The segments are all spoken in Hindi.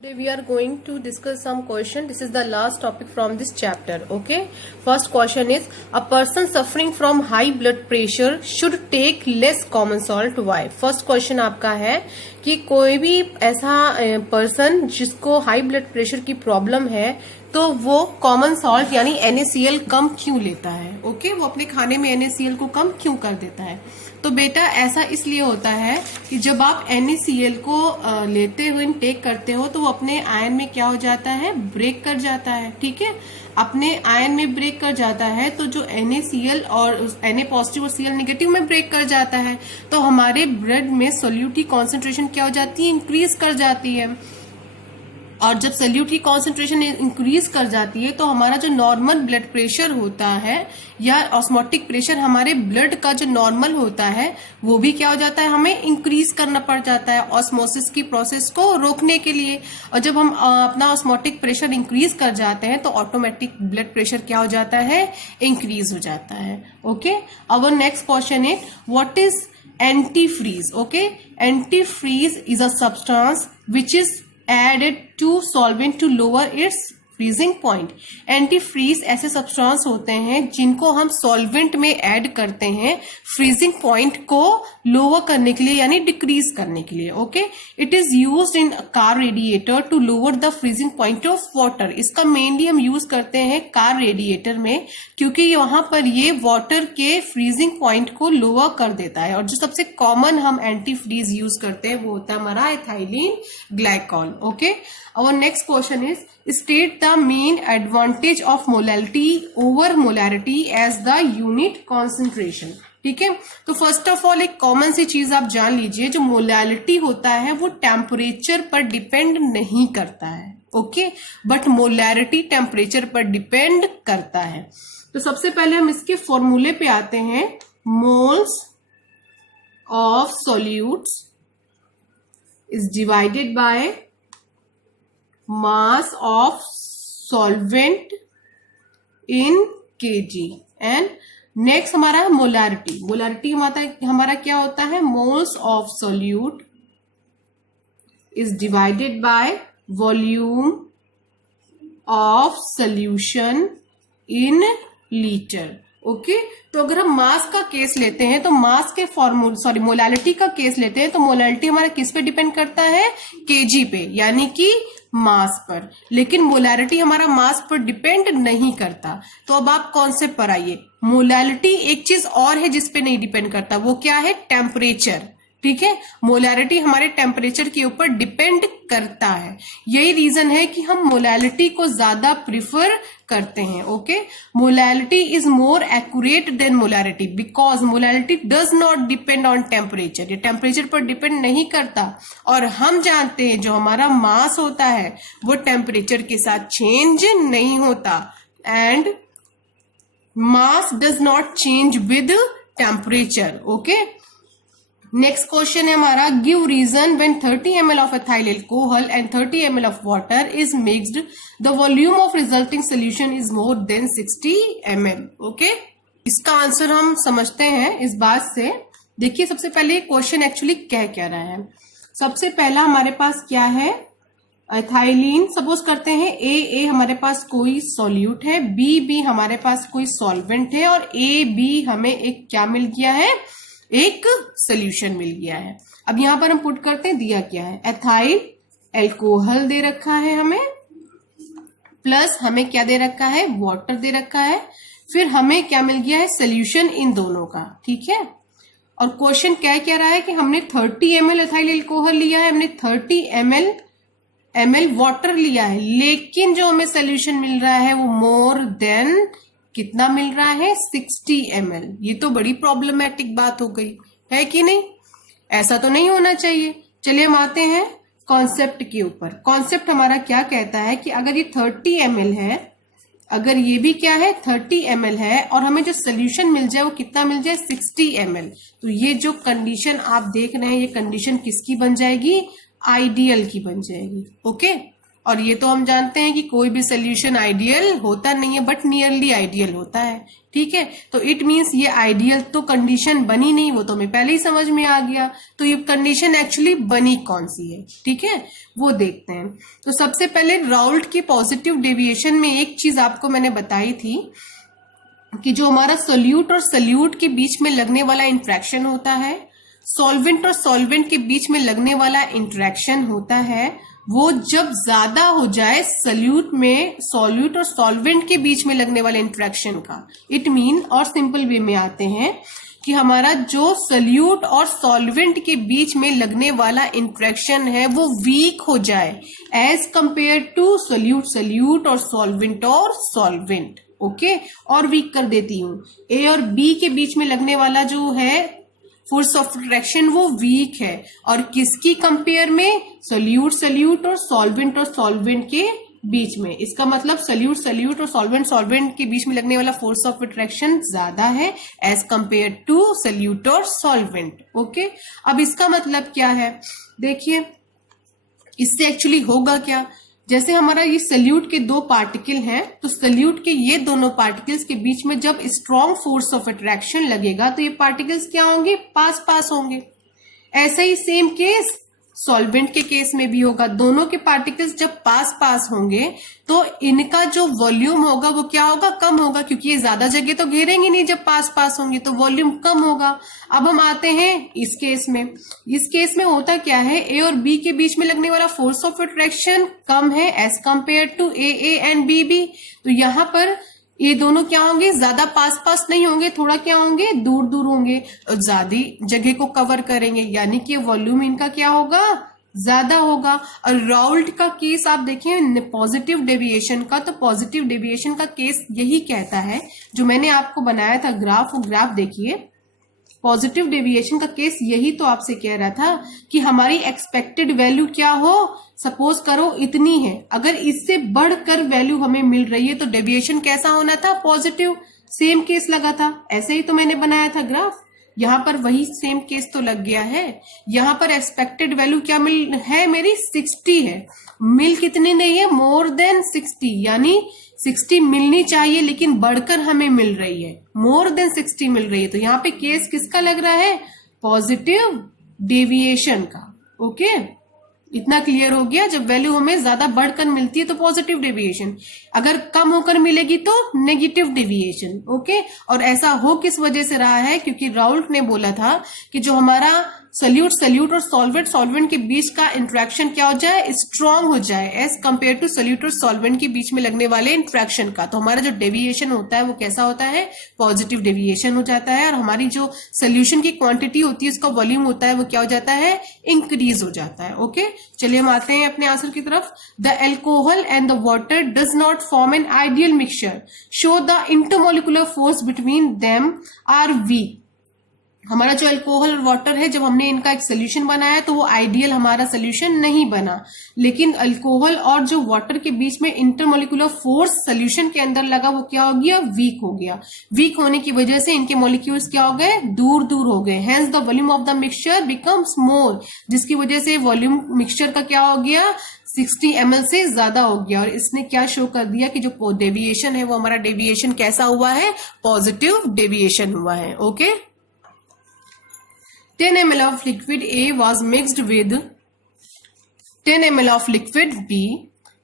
Today we are going to discuss some question. This is the last topic from this chapter. Okay. First question is, a person suffering from high blood pressure should take less common salt. Why? First question आपका है कि कोई भी ऐसा पर्सन जिसको हाई ब्लड प्रेशर की प्रॉब्लम है तो वो कॉमन सॉल्ट यानी NaCl कम क्यों लेता है. ओके वो अपने खाने में NaCl को कम क्यों कर देता है. तो बेटा ऐसा इसलिए होता है कि जब आप NaCl को लेते हुए टेक करते हो तो वो अपने आयन में क्या हो जाता है, ब्रेक कर जाता है. ठीक है, अपने आयन में ब्रेक कर जाता है तो जो NaCl और Na पॉजिटिव और Cl नेगेटिव में ब्रेक कर जाता है तो हमारे ब्लड में सोल्यूट की कॉन्सेंट्रेशन क्या हो जाती है, इंक्रीज कर जाती है. और जब सोल्यूट की कॉन्सेंट्रेशन इंक्रीज कर जाती है तो हमारा जो नॉर्मल ब्लड प्रेशर होता है या ऑस्मोटिक प्रेशर हमारे ब्लड का जो नॉर्मल होता है वो भी क्या हो जाता है, हमें इंक्रीज करना पड़ जाता है ऑस्मोसिस की प्रोसेस को रोकने के लिए. और जब हम अपना ऑस्मोटिक प्रेशर इंक्रीज कर जाते हैं तो ऑटोमेटिक ब्लड प्रेशर क्या हो जाता है, इंक्रीज हो जाता है. Okay, our next question is what is antifreeze. Okay, antifreeze is a substance which is added to solvent to lower its freezing point. Antifreeze ऐसे सब्सटेंस होते हैं जिनको हम सॉल्वेंट में ऐड करते हैं फ्रीजिंग पॉइंट को लोअर करने के लिए यानी डिक्रीज करने के लिए. Okay, it is used in car radiator to lower the freezing point of water. इसका मेनली हम यूज करते हैं कार रेडिएटर में क्योंकि वहां पर ये वाटर के फ्रीजिंग पॉइंट को लोअर कर देता है. और जो सबसे कॉमन हम एंटीफ्रीज यूज करते हैं वो होता है हमारा ethylene glycol. Okay, our next question is state the main advantage of molality over molarity as the unit concentration. ठीक है, तो फर्स्ट ऑफ ऑल एक कॉमन सी चीज आप जान लीजिए, जो मोलालिटी होता है वो टेम्परेचर पर डिपेंड नहीं करता है. ओके, बट मोलारिटी टेम्परेचर पर डिपेंड करता है. तो सबसे पहले हम इसके फॉर्मूले पे आते हैं. Moles of solutes is divided by mass of solvent in kg. And next हमारा मोलारिटी. मोलारिटी हमारा क्या होता है, moles of solute is divided by volume of solution in litre. Okay, तो अगर हम मास का केस लेते हैं तो मास के फॉर्मूला मोलालिटी का केस लेते हैं तो मोलालिटी हमारा किस पे डिपेंड करता है, केजी पे यानी कि मास पर. लेकिन मोलारिटी हमारा मास पर डिपेंड नहीं करता. तो अब आप कॉन्सेप्ट पर आइए. मोलालिटी एक चीज और है जिस पे नहीं डिपेंड करता, वो क्या है, टेम्परेचर. ठीक है, मोलारिटी हमारे टेम्परेचर के ऊपर डिपेंड करता है. यही रीजन है कि हम मोलालिटी को ज्यादा प्रिफर करते हैं. Okay, molality is more accurate then molarity because molality does not depend on temperature. ये टेम्परेचर पर डिपेंड नहीं करता. और हम जानते हैं जो हमारा मास होता है वो टेम्परेचर के साथ चेंज नहीं होता. And mass does not change with temperature. Okay, next question है हमारा, give reason when 30 ml of ethyl alcohol and 30 ml of water is mixed the volume of resulting solution is more than 60 ml. Okay, इसका आंसर हम समझते हैं इस बात से. देखिए सबसे पहले क्वेश्चन एक्चुअली कह क्या रहा है. सबसे पहला हमारे पास क्या है, एथाइलिन. सपोज करते हैं ए हमारे पास कोई सॉल्यूट है, बी हमारे पास कोई सॉल्वेंट है और बी हमें एक क्या मिल गया है, एक सोल्यूशन मिल गया है. अब यहां पर हम पुट करते हैं, दिया क्या है, एथाइल अल्कोहल दे रखा है हमें, प्लस हमें क्या दे रखा है, वाटर दे रखा है. फिर हमें क्या मिल गया है, सोल्यूशन इन दोनों का. ठीक है, और क्वेश्चन क्या रहा है कि हमने 30 ml एथाइल अल्कोहल लिया है, हमने 30 ml वाटर लिया है, लेकिन जो हमें सोल्यूशन मिल रहा है वो मोर देन कितना मिल रहा है, 60 ml. ये तो बड़ी प्रॉब्लमेटिक बात हो गई है कि नहीं, ऐसा तो नहीं होना चाहिए. चलिए हम आते हैं कॉन्सेप्ट के ऊपर. कॉन्सेप्ट हमारा क्या कहता है कि अगर ये 30 ml है, अगर ये भी क्या है 30 ml है और हमें जो सोल्यूशन मिल जाए वो कितना मिल जाए, 60 ml. तो ये जो कंडीशन आप देख रहे हैं ये कंडीशन किसकी बन जाएगी, आइडियल की बन जाएगी. ओके, और ये तो हम जानते हैं कि कोई भी सोल्यूशन आइडियल होता नहीं है बट नियरली आइडियल होता है, ठीक है। तो इट मीन्स ये आइडियल तो कंडीशन बनी नहीं, वो तो हमें पहले ही समझ में आ गया। तो ये कंडीशन एक्चुअली बनी कौन सी है, ठीक है, वो देखते हैं। तो सबसे पहले राउल्ट की पॉजिटिव डेविएशन में एक चीज आपको मैंने बताई थी कि जो हमारा सोल्यूट और सोल्यूट के बीच में लगने वाला इंट्रैक्शन होता है, सॉल्वेंट और सॉल्वेंट के बीच में लगने वाला इंट्रैक्शन होता है, वो जब ज्यादा हो जाए सॉल्यूट में सॉल्यूट और सॉल्वेंट के बीच में लगने वाले इंट्रैक्शन का, इट मीन और सिंपल वे में आते हैं कि हमारा जो सॉल्यूट और सॉल्वेंट के बीच में लगने वाला इंट्रैक्शन है वो वीक हो जाए as compared to solute solute और सॉल्वेंट, ओके। और वीक कर देती हूं, ए और बी के बीच में लगने वाला जो है फोर्स ऑफ अट्रैक्शन वो वीक है, और किसकी कंपेयर में, सॉल्यूट और सॉल्वेंट के बीच में। इसका मतलब सॉल्यूट और सॉल्वेंट के बीच में लगने वाला फोर्स ऑफ अट्रैक्शन ज्यादा है एज कंपेयर टू सॉल्यूट और सॉल्वेंट, ओके। अब इसका मतलब क्या है, देखिए इससे एक्चुअली होगा क्या, जैसे हमारा ये सॉल्यूट के दो पार्टिकल हैं, तो सॉल्यूट के ये दोनों पार्टिकल्स के बीच में जब स्ट्रॉन्ग फोर्स ऑफ अट्रैक्शन लगेगा तो ये पार्टिकल्स क्या होंगे, पास पास होंगे। ऐसा ही सेम केस सॉल्वेंट के केस में भी होगा, दोनों के पार्टिकल्स जब पास पास होंगे तो इनका जो वॉल्यूम होगा वो क्या होगा, कम होगा, क्योंकि ये ज्यादा जगह तो घेरेंगे नहीं जब पास पास होंगे, तो वॉल्यूम कम होगा। अब हम आते हैं इस केस में, इस केस में होता क्या है, ए और बी के बीच में लगने वाला फोर्स ऑफ अट्रैक्शन कम है as compared to A and B. तो यहां पर ये दोनों क्या होंगे, ज्यादा पास पास नहीं होंगे, थोड़ा क्या होंगे, दूर दूर होंगे और ज्यादा जगह को कवर करेंगे, यानी कि वॉल्यूम इनका क्या होगा, ज्यादा होगा। और राउल्ट का केस आप देखें पॉजिटिव डेविएशन का, तो पॉजिटिव डेविएशन का केस यही कहता है, जो मैंने आपको बनाया था ग्राफ, वो ग्राफ देखिए, पॉजिटिव डेविएशन का केस यही तो आपसे कह रहा था कि हमारी एक्सपेक्टेड वैल्यू क्या हो, सपोज करो इतनी है, अगर इससे बढ़कर वैल्यू हमें मिल रही है तो डेविएशन कैसा होना था, पॉजिटिव। सेम केस लगा था, ऐसे ही तो मैंने बनाया था ग्राफ, यहां पर वही सेम केस तो लग गया है। यहां पर एक्सपेक्टेड वैल्यू क्या मिल है, मेरी 60 है, मिल कितनी नहीं है, मोर देन 60, यानी 60 मिलनी चाहिए लेकिन बढ़कर हमें मिल रही है, मोर देन 60 मिल रही है। तो यहाँ पे केस किसका लग रहा है, पॉजिटिव डेविएशन का, ओके। इतना क्लियर हो गया, जब वैल्यू हमें ज्यादा बढ़कर मिलती है तो पॉजिटिव डेविएशन, अगर कम होकर मिलेगी तो नेगेटिव डेविएशन, ओके। और ऐसा हो किस वजह से रहा है, क्योंकि राउल्ट ने बोला था कि जो हमारा सॉल्यूट और सॉल्वेंट के बीच का इंट्रैक्शन क्या हो जाए, स्ट्रॉन्ग हो जाए एज कंपेयर टू सॉल्यूट और सॉल्वेंट के बीच में लगने वाले इंट्रैक्शन का। तो हमारा जो डेविएशन होता है वो कैसा होता है, पॉजिटिव डेविएशन हो जाता है, और हमारी जो सोल्यूशन की क्वांटिटी होती है, उसका वॉल्यूम होता है, वो क्या हो जाता है, इंक्रीज हो जाता है, ओके। चलिए हम आते हैं अपने आंसर की तरफ। The alcohol and the water does not form an ideal mixture, so the intermolecular force between them are weak. हमारा जो अल्कोहल और वाटर है, जब हमने इनका एक सोल्यूशन बनाया तो वो आइडियल हमारा सोल्यूशन नहीं बना, लेकिन अल्कोहल और जो वाटर के बीच में इंटरमोलिकुलर फोर्स सोल्यूशन के अंदर लगा, वो क्या हो गया, वीक हो गया। वीक होने की वजह से इनके मॉलिक्यूल्स क्या हो गए, दूर दूर हो गए, hence the volume of the mixture becomes more, जिसकी वजह से वॉल्यूम मिक्सचर का क्या हो गया, 60 ml से ज्यादा हो गया। और इसने क्या शो कर दिया कि जो डेविएशन है वो हमारा डेविएशन कैसा हुआ है, पॉजिटिव डेविएशन हुआ है, okay. 10 ml of liquid A was mixed with 10 ml of liquid B.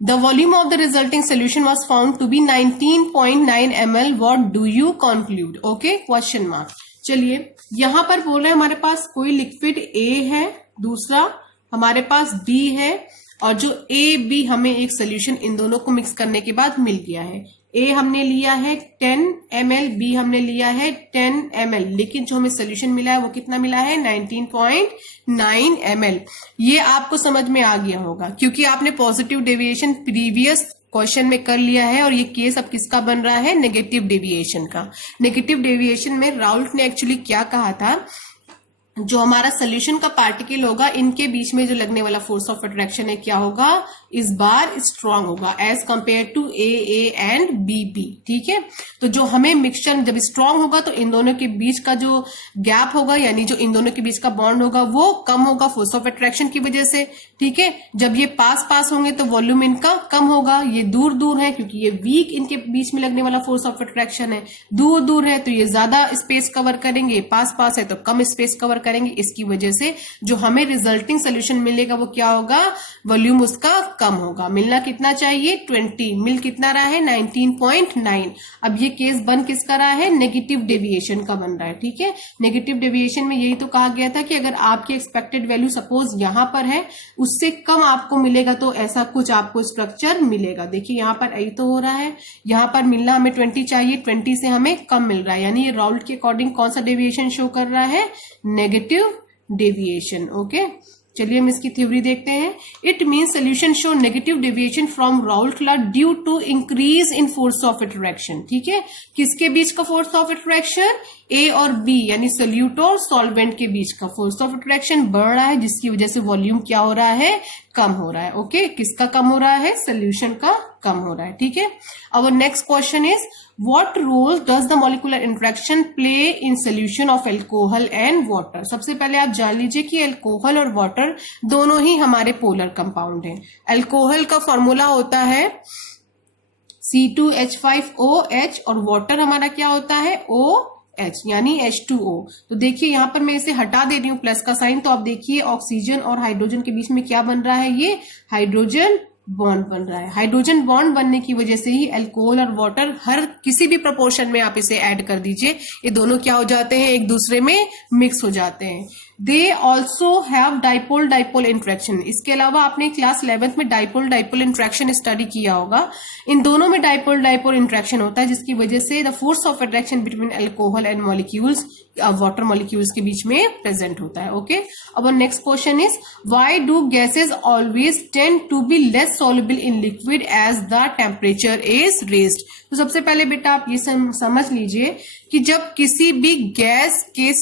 The volume of the resulting solution was found to be 19.9 ml. What do you conclude? Okay, question mark. चलिए यहां पर बोल रहे हैं हमारे पास कोई लिक्विड A है, दूसरा हमारे पास B है, और जो A B हमें एक सोल्यूशन इन दोनों को मिक्स करने के बाद मिल गया है। A हमने लिया है 10 ml, B हमने लिया है 10 ml, लेकिन जो हमें सोल्यूशन मिला है वो कितना मिला है, 19.9 ml। ये आपको समझ में आ गया होगा क्योंकि आपने पॉजिटिव डेविएशन प्रीवियस क्वेश्चन में कर लिया है, और ये केस अब किसका बन रहा है, नेगेटिव डेविएशन का। नेगेटिव डेविएशन में राउल्ट ने एक्चुअली क्या कहा था, जो हमारा सोल्यूशन का पार्टिकल होगा, इनके बीच में जो लगने वाला फोर्स ऑफ अट्रैक्शन है क्या होगा, इस बार स्ट्रांग होगा as compared to A and B. ठीक है, तो जो हमें मिक्सचर जब स्ट्रांग होगा तो इन दोनों के बीच का जो गैप होगा, यानी जो इन दोनों के बीच का बॉन्ड होगा वो कम होगा फोर्स ऑफ अट्रैक्शन की वजह से। ठीक है, जब ये पास पास होंगे तो वॉल्यूम इनका कम होगा, ये दूर दूर है क्योंकि ये वीक इनके बीच में लगने वाला फोर्स ऑफ अट्रैक्शन है, दूर दूर है तो ये ज्यादा स्पेस कवर करेंगे, पास पास है तो कम स्पेस कवर करेंगे। इसकी वजह से जो हमें रिजल्टिंग सोल्यूशन मिलेगा वो क्या होगा, वॉल्यूम उसका कम होगा। मिलना कितना चाहिए 20, मिल कितना रहा है 19.9। अब ये केस बन किसका रहा है, नेगेटिव डेविएशन का बन रहा है। ठीक है, नेगेटिव डेविएशन में यही तो कहा गया था कि अगर आपकी एक्सपेक्टेड वैल्यू सपोज यहां पर है, उससे कम आपको मिलेगा तो ऐसा कुछ आपको स्ट्रक्चर मिलेगा। देखिए यहां पर यही तो हो रहा है, यहां पर मिलना हमें 20 चाहिए, 20 से हमें कम मिल रहा है, यानी ये राउल्ट के अकॉर्डिंग कौन सा डेविएशन शो कर रहा है, नेगेटिव डेविएशन। ओके, चलिए हम इसकी थ्योरी देखते हैं। It mean solution show negative deviation from Raoult law due to increase in force of attraction. ठीक है, किसके बीच का फोर्स ऑफ अट्रैक्शन, ए और बी यानी सोल्यूट और सॉल्वेंट के बीच का फोर्स ऑफ अट्रैक्शन बढ़ रहा है, जिसकी वजह से वॉल्यूम क्या हो रहा है, कम हो रहा है। ओके, किसका कम हो रहा है, सोल्यूशन का कम हो रहा है। ठीक है, our next question is what role does the molecular interaction play in solution of alcohol and water. सबसे पहले आप जान लीजिए कि अल्कोहल और वाटर दोनों ही हमारे पोलर कंपाउंड हैं। अल्कोहल का फॉर्मूला होता है C2H5OH और वाटर हमारा क्या होता है OH यानी H2O। तो देखिए यहां पर मैं इसे हटा दे रही हूं प्लस का साइन, तो आप देखिए ऑक्सीजन और हाइड्रोजन के बीच में क्या बन रहा है, ये हाइड्रोजन बॉन्ड बन रहा है। हाइड्रोजन बॉन्ड बनने की वजह से ही अल्कोहल और वाटर हर किसी भी प्रोपोर्शन में आप इसे ऐड कर दीजिए, ये दोनों क्या हो जाते हैं, एक दूसरे में मिक्स हो जाते हैं। They also have dipole dipole interaction. इसके अलावा आपने क्लास 11th में डाइपोल डाइपोल इंट्रैक्शन स्टडी किया होगा। इन दोनों में डाइपोल डाइपोल इंट्रैक्शन होता है, जिसकी वजह से the force of attraction between alcohol and molecules water molecules के बीच में प्रेजेंट होता है। ओके, अब next question is why do gases always tend to be less soluble in liquid as the temperature is raised. तो सबसे पहले बेटा आप ये समझ लीजिए कि जब किसी भी गैस के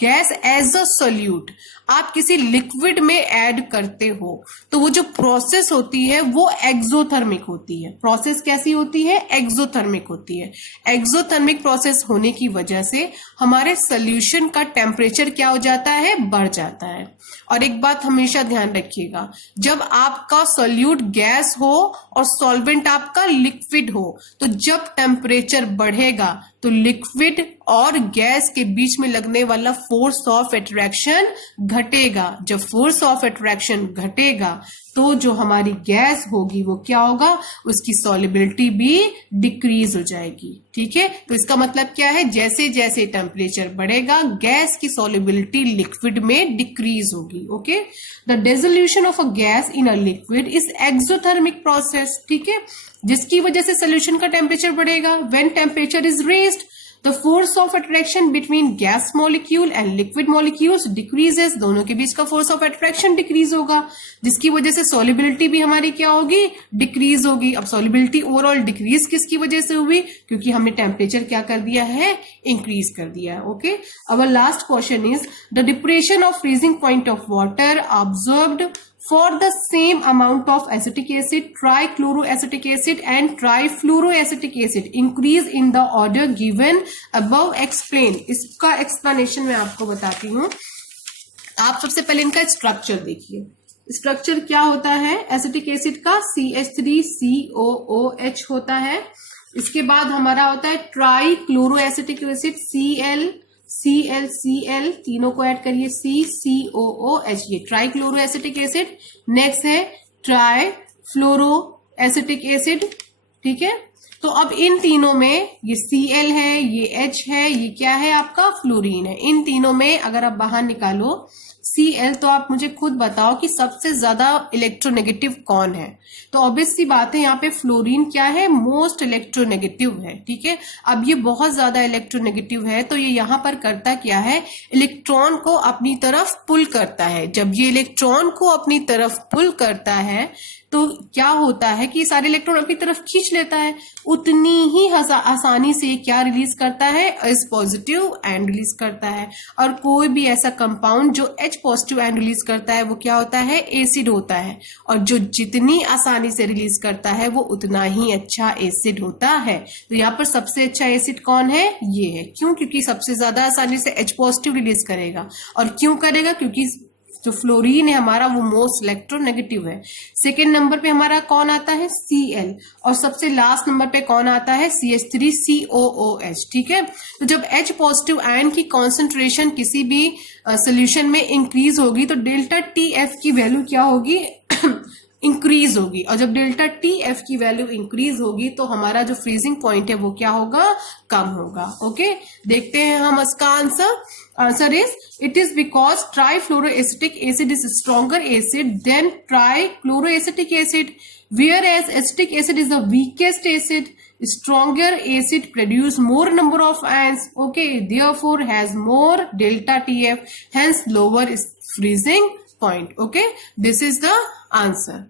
गैस एज अ सोल्यूट आप किसी लिक्विड में ऐड करते हो तो वो जो प्रोसेस होती है वो एक्सोथर्मिक होती है। प्रोसेस कैसी होती है, एक्सोथर्मिक होती है। एक्सोथर्मिक प्रोसेस होने की वजह से हमारे सोल्यूशन का टेम्परेचर क्या हो जाता है, बढ़ जाता है। और एक बात हमेशा ध्यान रखिएगा, जब आपका सोल्यूट गैस हो और सॉल्वेंट आपका लिक्विड हो, तो जब टेम्परेचर बढ़ेगा तो लिक्विड और गैस के बीच में लगने वाला फोर्स ऑफ अट्रैक्शन घटेगा। जब फोर्स ऑफ अट्रैक्शन घटेगा तो जो हमारी गैस होगी वो क्या होगा, उसकी सॉल्युबिलिटी भी डिक्रीज हो जाएगी। ठीक है, तो इसका मतलब क्या है, जैसे जैसे टेम्परेचर बढ़ेगा गैस की सॉल्युबिलिटी लिक्विड में डिक्रीज होगी। Okay, the dissolution of a gas in a liquid is exothermic process. ठीक है, जिसकी वजह से सोल्यूशन का टेम्परेचर बढ़ेगा। When temperature is raised the force of attraction between gas molecule and liquid molecules decreases। दोनों के बीच का force of attraction डिक्रीज होगा, जिसकी वजह से solubility भी हमारी क्या होगी, डिक्रीज होगी। अब solubility ओवरऑल डिक्रीज किसकी वजह से हुई, क्योंकि हमने टेम्परेचर क्या कर दिया है, इंक्रीज कर दिया है। Okay, our last question is the depression of freezing point of water observed for the same amount of acetic acid, trichloroacetic acid and trifluoroacetic acid increase in the order given above explain। इसका explanation मैं आपको बताती हूँ। आप सबसे पहले इनका स्ट्रक्चर देखिए। स्ट्रक्चर क्या होता है एसिटिक एसिड का, CH3COOH होता है। इसके बाद हमारा होता है ट्राइक्लोरोएसिटिक एसिड ClCl तीनों को ऐड करिए CCOOH, ये ट्राइक्लोरोएसिटिक एसिड। नेक्स्ट है ट्राइफ्लोरोएसिटिक एसिड। ठीक है, तो अब इन तीनों में ये Cl है, ये H है, ये क्या है आपका फ्लोरीन है। इन तीनों में अगर आप बाहर निकालो Cl, तो आप मुझे खुद बताओ कि सबसे ज्यादा इलेक्ट्रोनेगेटिव कौन है। तो ऑब्वियस सी बात है, यहाँ पे फ्लोरीन क्या है, मोस्ट इलेक्ट्रोनेगेटिव है। ठीक है, अब ये बहुत ज्यादा इलेक्ट्रोनेगेटिव है, तो ये यहाँ पर करता क्या है, इलेक्ट्रॉन को अपनी तरफ पुल करता है। जब ये इलेक्ट्रॉन को अपनी तरफ पुल करता है तो क्या होता है कि सारे इलेक्ट्रॉन अपनी तरफ खींच लेता है, उतनी ही आसानी से क्या रिलीज करता है, एस पॉजिटिव एंड रिलीज करता है। और कोई भी ऐसा कंपाउंड जो H H positive ion release करता है वो क्या होता है, एसिड होता है, और जो जितनी आसानी से रिलीज करता है वो उतना ही अच्छा एसिड होता है। तो यहाँ पर सबसे अच्छा एसिड कौन है, ये है। क्यों? क्योंकि सबसे ज्यादा आसानी से H पॉजिटिव रिलीज करेगा। और क्यों करेगा? क्योंकि जो फ्लोरीन है हमारा वो मोस्ट इलेक्ट्रोनेगेटिव है। सेकेंड नंबर पे हमारा कौन आता है, Cl, और सबसे लास्ट नंबर पे कौन आता है, CH3COOH। ठीक है, तो जब H पॉजिटिव आयन की कॉन्सेंट्रेशन किसी भी सोल्यूशन में इंक्रीज होगी तो डेल्टा TF की वैल्यू क्या होगी, इंक्रीज होगी। और जब डेल्टा TF की वैल्यू इंक्रीज होगी तो हमारा जो फ्रीजिंग पॉइंट है वो क्या होगा, कम होगा। ओके, देखते हैं हम इसका answer. Answer is, it is because trifluoroacetic acid is a stronger acid than trichloroacetic acid, whereas acetic acid is the weakest acid. Stronger acid produce more number of ions, okay, therefore has more delta TF, hence lower freezing point. Okay, this is the answer.